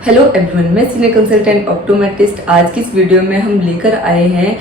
Hello everyone, मैं senior consultant optometrist. आज की इस वीडियो में हम लेकर आए हैं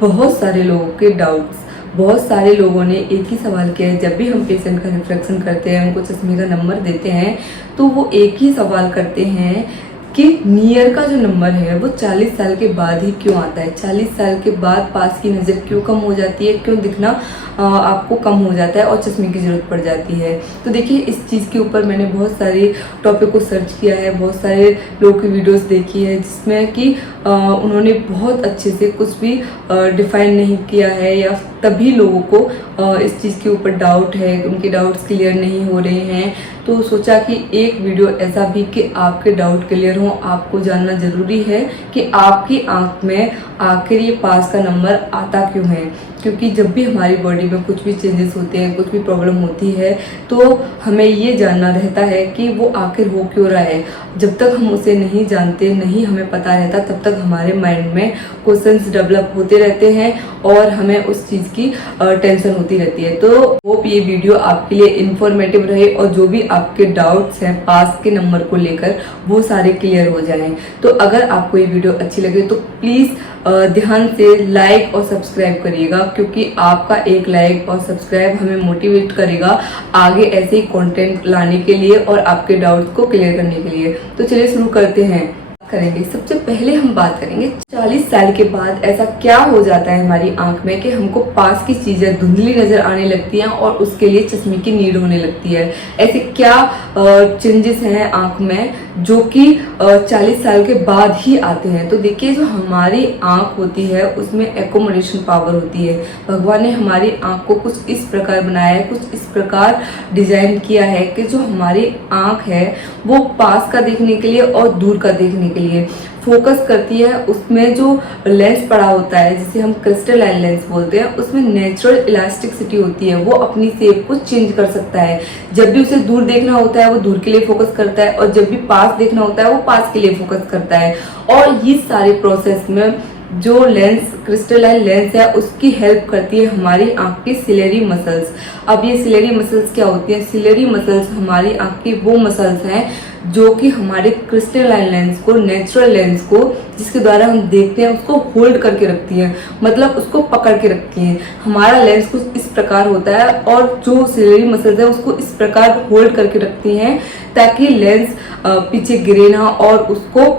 बहुत सारे लोगों के डाउट्स। बहुत सारे लोगों ने एक ही सवाल किया है। जब भी हम पेशेंट का रिफ्लेक्शन करते हैं, उनको चश्मे का नंबर देते हैं, तो वो एक ही सवाल करते हैं कि नियर का जो नंबर है वो 40 साल के बाद ही क्यों आता है। 40 साल के बाद पास की नज़र क्यों कम हो जाती है, क्यों दिखना आपको कम हो जाता है और चश्मे की ज़रूरत पड़ जाती है। तो देखिए, इस चीज़ के ऊपर मैंने बहुत सारे टॉपिक को सर्च किया है, बहुत सारे लोगों की वीडियोस देखी है, जिसमें कि उन्होंने बहुत अच्छे से कुछ भी डिफाइन नहीं किया है, या तभी लोगों को इस चीज़ के ऊपर डाउट है, उनके डाउट्स क्लियर नहीं हो रहे हैं। तो सोचा कि एक वीडियो ऐसा भी कि आपके डाउट क्लियर हो। आपको जानना ज़रूरी है कि आपकी आंख में आखिर ये पास का नंबर आता क्यों है। क्योंकि जब भी हमारी बॉडी में कुछ भी चेंजेस होते हैं, कुछ भी प्रॉब्लम होती है, तो हमें ये जानना रहता है कि वो आखिर हो क्यों रहा है। जब तक हम उसे नहीं जानते, नहीं हमें पता रहता, तब तक हमारे माइंड में क्वेश्चंस डेवलप होते रहते हैं और हमें उस चीज़ की टेंशन होती रहती है। तो होप ये वीडियो आपके लिए इंफॉर्मेटिव रहे और जो भी आपके डाउट्स हैं पास के नंबर को लेकर, वो सारे क्लियर हो जाएं। तो अगर आपको ये वीडियो अच्छी लगे तो प्लीज़ ध्यान से लाइक और सब्सक्राइब करिएगा, क्योंकि आपका एक लाइक और सब्सक्राइब हमें मोटिवेट करेगा आगे ऐसे ही कंटेंट लाने के लिए और आपके डाउट्स को क्लियर करने के लिए। तो चलिए शुरू करते हैं। सबसे पहले हम बात करेंगे 40 साल के बाद ऐसा क्या हो जाता है हमारी आंख में कि हमको पास की चीजें धुंधली नजर आने लगती हैं और उसके लिए चश्मे की नीड होने लगती है। ऐसे क्या चेंजेस हैं आंख में जो कि 40 साल के बाद ही आते हैं। तो देखिए, जो हमारी आंख होती है उसमें एकोमोडेशन पावर होती है। भगवान ने हमारी आंख को कुछ इस प्रकार बनाया है, कुछ इस प्रकार डिजाइन किया है कि जो हमारी आंख है वो पास का देखने के लिए और दूर का देखने के लिए फोकस करती है। उसमें जो लेंस पड़ा होता है, जिसे हम क्रिस्टलाइन लेंस बोलते हैं, उसमें नेचुरल इलास्टिसिटी होती है। वो अपनी शेप को चेंज कर सकता है। जब भी उसे दूर देखना होता है वो दूर के लिए फोकस करता है, और जब भी पास देखना होता है वो पास के लिए फोकस करता है। और ये सारे प्रोसेस में जो लेंस क्रिस्टलाइन लेंस है उसकी हेल्प करती है हमारी आंख की सिलेरी मसल्स। अब ये सिलेरी मसल्स क्या होती हैं? सिलेरी मसल्स हमारी आंख की वो मसल्स हैं जो कि हमारे क्रिस्टलाइन लेंस को, नेचुरल लेंस को, जिसके द्वारा हम देखते हैं, उसको होल्ड करके रखती हैं, मतलब उसको पकड़ के रखती हैं। हमारा लेंस कुछ इस प्रकार होता है और जो सिलेरी मसल्स है उसको इस प्रकार होल्ड करके रखती हैं ताकि लेंस पीछे गिरे ना, और उसको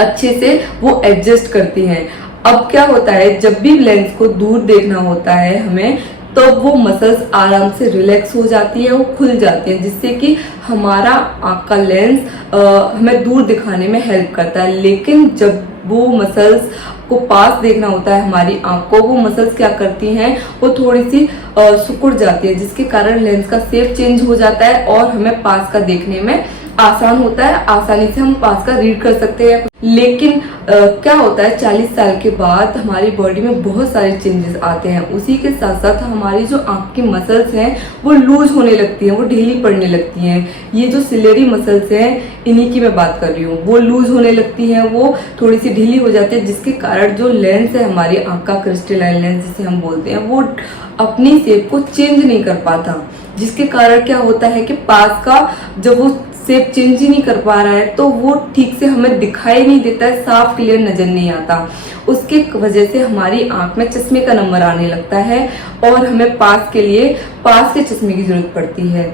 अच्छे से वो एडजस्ट करती हैं। अब क्या होता है, जब भी लेंस को दूर देखना होता है हमें, तो वो मसल्स आराम से रिलैक्स हो जाती है, वो खुल जाती हैं, जिससे कि हमारा आँख का लेंस हमें दूर दिखाने में हेल्प करता है। लेकिन जब वो मसल्स को पास देखना होता है हमारी आंख को, वो मसल्स क्या करती हैं, वो थोड़ी सी सिकुड़ जाती है, जिसके कारण लेंस का शेप चेंज हो जाता है और हमें पास का देखने में आसान होता है। आसानी से हम पास का रीड कर सकते हैं। लेकिन क्या होता है, 40 साल के बाद हमारी बॉडी में बहुत सारे चेंजेस आते हैं। उसी के साथ साथ हमारी जो आंख की मसल्स हैं वो लूज होने लगती हैं, वो ढीली पड़ने लगती हैं। ये जो सिलेरी मसल्स हैं, इन्हीं की मैं बात कर रही हूँ, वो लूज होने लगती हैं, वो थोड़ी सी ढीली हो जाती है, जिसके कारण जो लेंस है हमारी आंख का, क्रिस्टलाइन लेंस जिसे हम बोलते हैं, वो अपनी शेप को चेंज नहीं कर पाता। जिसके कारण क्या होता है कि पास का जब वो शेप चेंज ही नहीं कर पा रहा है, तो वो ठीक से हमें दिखाई नहीं देता है, साफ क्लियर नजर नहीं आता। उसके वजह से हमारी आंख में चश्मे का नंबर आने लगता है और हमें पास के लिए पास के चश्मे की जरूरत पड़ती है।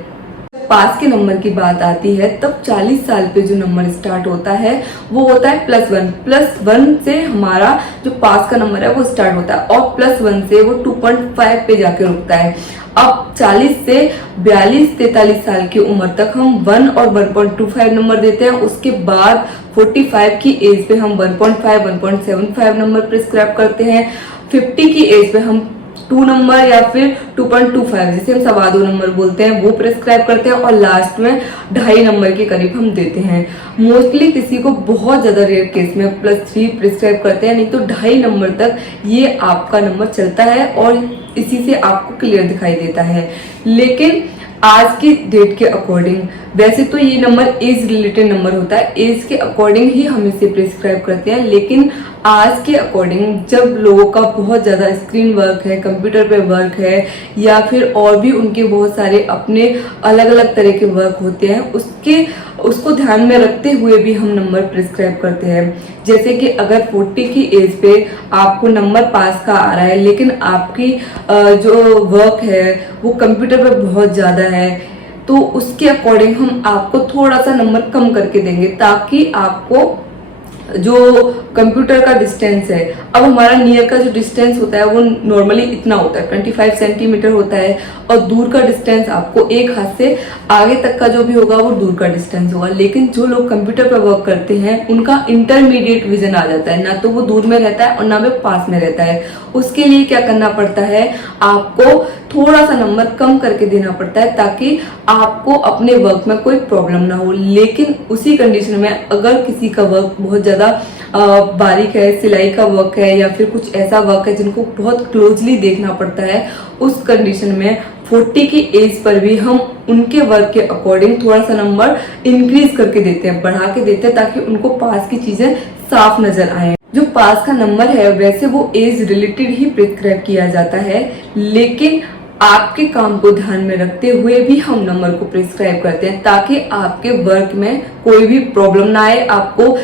पास के नंबर की बात आती है, तब 40 साल पे जो नंबर स्टार्ट होता है वो होता है +1। +1 से हमारा जो पास का नंबर है वो स्टार्ट होता है, और +1 से वो 2.5 पे जाके रुकता है। अब 40 से 42-43 साल की उम्र तक हम 1 और 1.25 नंबर देते हैं। उसके बाद 45 की एज पे हम 1.5, 1.75 नंबर प्रिस्क्राइब करते हैं। 50 की एज पे हम 2 नंबर या फिर 2.25, जिसे हम 2.25 नंबर बोलते हैं, वो प्रिस्क्राइब करते हैं, और लास्ट में 2.5 नंबर के करीब हम देते हैं। मोस्टली किसी को बहुत ज्यादा रेयर केस में +3 प्रिस्क्राइब करते हैं, नहीं तो 2.5 नंबर तक ये आपका नंबर चलता है और इसी से आपको क्लियर दिखाई देता है। लेकिन आज की डेट के अकॉर्डिंग, वैसे तो ये नंबर एज रिलेटेड नंबर होता है, एज के अकॉर्डिंग ही हम इसे प्रिस्क्राइब करते हैं। लेकिन आज के अकॉर्डिंग जब लोगों का बहुत ज़्यादा स्क्रीन वर्क है, कंप्यूटर पे वर्क है, या फिर और भी उनके बहुत सारे अपने अलग अलग तरह के वर्क होते हैं, उसके उसको ध्यान में रखते हुए भी हम नंबर प्रिस्क्राइब करते हैं। जैसे कि अगर 40 की एज पे आपको नंबर पास का आ रहा है, लेकिन आपकी जो वर्क है वो कंप्यूटर पे बहुत ज़्यादा है, तो उसके अकॉर्डिंग हम आपको थोड़ा सा नंबर कम करके देंगे, ताकि आपको जो कंप्यूटर का डिस्टेंस है, अब हमारा नियर का जो डिस्टेंस होता है वो नॉर्मली इतना होता है 25 सेंटीमीटर होता है, और दूर का डिस्टेंस आपको एक हाथ से आगे तक का जो भी होगा वो दूर का डिस्टेंस होगा। लेकिन जो लोग कंप्यूटर पर वर्क करते हैं उनका इंटरमीडिएट विजन आ जाता है, ना तो वो दूर में रहता है और ना वो पास में रहता है। उसके लिए क्या करना पड़ता है, आपको थोड़ा सा नंबर कम करके देना पड़ता है, ताकि आपको अपने वर्क में कोई प्रॉब्लम ना हो। लेकिन उसी कंडीशन में अगर किसी का वर्क बहुत ज़्यादा बारीक है, सिलाई का वर्क है या फिर कुछ ऐसा वर्क है जिनको बहुत क्लोजली देखना पड़ता है, उस कंडीशन में 40 की एज पर भी हम उनके वर्क के अकॉर्डिंग थोड़ा सा नंबर इंक्रीज करके देते हैं, बढ़ा के देते हैं, ताकि उनको पास की चीजें साफ नजर आए। जो पास का नंबर है वैसे वो एज रिलेटेड ही प्रिस्क्राइब किया जाता है, लेकिन आपके काम को ध्यान में रखते हुए भी हम नंबर को प्रिस्क्राइब करते हैं, ताकि आपके वर्क में कोई भी प्रॉब्लम ना आए, आपको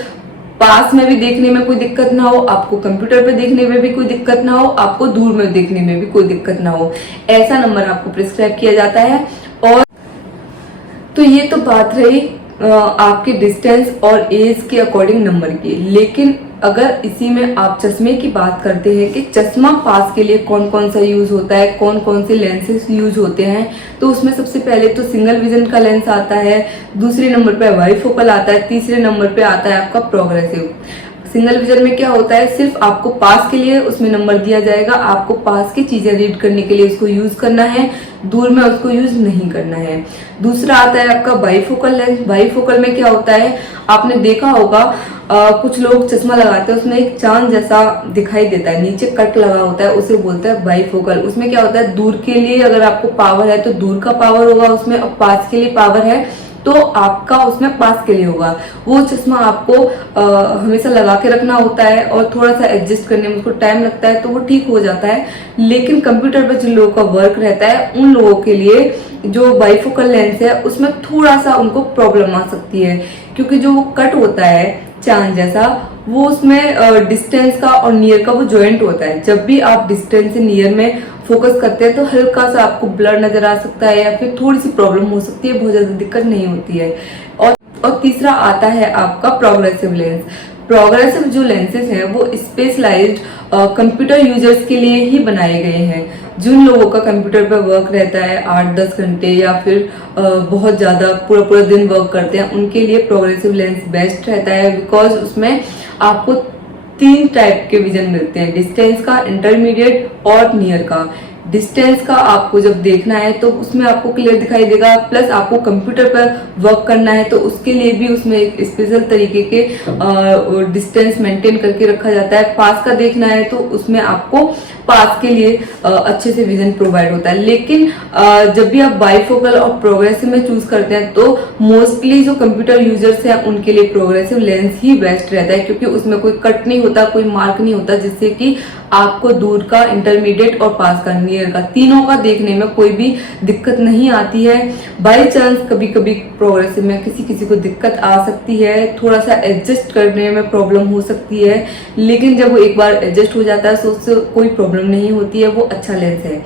पास में भी देखने में कोई दिक्कत ना हो, आपको कंप्यूटर पे देखने में भी कोई दिक्कत ना हो, आपको दूर में देखने में भी कोई दिक्कत ना हो। ऐसा नंबर आपको प्रिस्क्राइब किया जाता है। और तो ये तो बात रही आपके डिस्टेंस और एज के अकॉर्डिंग नंबर की। लेकिन अगर इसी में आप चश्मे की बात करते हैं कि चश्मा पास के लिए कौन कौन सा यूज होता है, कौन कौन से लेंसेज यूज होते हैं, तो उसमें सबसे पहले तो सिंगल विजन का लेंस आता है, दूसरे नंबर पे बाइफोकल आता है, तीसरे नंबर पे आता है आपका प्रोग्रेसिव। सिंगल विजन में क्या होता है, सिर्फ आपको पास के लिए उसमें नंबर दिया जाएगा, आपको पास की चीजें रीड करने के लिए उसको यूज करना है, दूर में उसको यूज नहीं करना है। दूसरा आता है आपका बाइफोकल लेंस। बाइफोकल में क्या होता है, आपने देखा होगा कुछ लोग चश्मा लगाते हैं, उसमें एक चांद जैसा दिखाई देता है, नीचे कट लगा होता है, उसे बोलते हैं बाइफोकल। उसमें क्या होता है, दूर के लिए अगर आपको पावर है तो दूर का पावर होगा उसमें, और पास के लिए पावर है तो आपका उसमें पास के लिए होगा। वो चश्मा आपको हमेशा लगा के रखना होता है, और थोड़ा सा एडजस्ट करने में उसको टाइम लगता है, तो वो ठीक हो जाता है। लेकिन कंप्यूटर पर जिन लोगों का वर्क रहता है उन लोगों के लिए जो बाइफोकल लेंस है उसमें थोड़ा सा उनको प्रॉब्लम आ सकती है, क्योंकि जो वो कट होता है चांद जैसा, वो उसमें डिस्टेंस का और नियर का वो जॉइंट होता है। जब भी आप डिस्टेंस से नियर में फोकस करते हैं तो हल्का सा आपको ब्लर नजर आ सकता है, या फिर थोड़ी सी प्रॉब्लम हो सकती है, बहुत ज्यादा दिक्कत नहीं होती है। और तीसरा आता है आपका प्रोग्रेसिव लेंस। प्रोग्रेसिव जो लेंसेज हैं वो स्पेशलाइज्ड कंप्यूटर यूजर्स के लिए ही बनाए गए हैं। जिन लोगों का कंप्यूटर पर वर्क रहता है 8-10 घंटे, या फिर बहुत ज़्यादा पूरा पूरा दिन वर्क करते हैं, उनके लिए प्रोग्रेसिव लेंस बेस्ट रहता है। बिकॉज उसमें आपको 3 टाइप के विजन मिलते हैं, डिस्टेंस का, इंटरमीडिएट और नियर का। डिस्टेंस का आपको जब देखना है तो उसमें आपको क्लियर दिखाई देगा, प्लस आपको कंप्यूटर पर वर्क करना है तो उसके लिए भी उसमें एक स्पेशल तरीके के डिस्टेंस मेंटेन करके रखा जाता है। पास का देखना है तो उसमें आपको पास के लिए अच्छे से विजन प्रोवाइड होता है। लेकिन जब भी आप बाइफोकल और प्रोग्रेसिव में चूज करते हैं तो मोस्टली जो कंप्यूटर यूजर्स हैं उनके लिए प्रोग्रेसिव लेंस ही बेस्ट रहता है, क्योंकि उसमें कोई कट नहीं होता, कोई मार्क नहीं होता, जिससे कि आपको दूर का, इंटरमीडिएट और पास का, नियर का, तीनों का देखने में कोई भी दिक्कत नहीं आती है। बाई चांस कभी कभी प्रोग्रेसिव में किसी किसी को दिक्कत आ सकती है, थोड़ा सा एडजस्ट करने में प्रॉब्लम हो सकती है, लेकिन जब वो एक बार एडजस्ट हो जाता है तो उससे कोई प्रॉब्लम नहीं होती है, वो अच्छा लेंस है।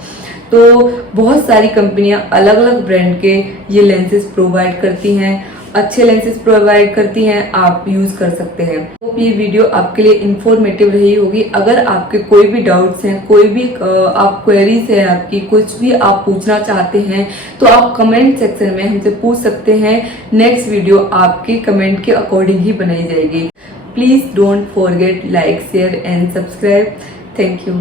तो बहुत सारी कंपनियां अलग अलग ब्रांड के ये लेंसेज प्रोवाइड करती हैं, अच्छे लेंसेज प्रोवाइड करती हैं, आप यूज कर सकते हैं। तो ये वीडियो आपके लिए इंफॉर्मेटिव रही होगी। अगर आपके कोई भी डाउट्स हैं, कोई भी आप क्वेरीज है आपकी, कुछ भी आप पूछना चाहते हैं तो आप कमेंट सेक्शन में हमसे पूछ सकते हैं। नेक्स्ट वीडियो आपके कमेंट के अकॉर्डिंग ही बनाई जाएगी। Please don't forget like, share and subscribe. Thank you.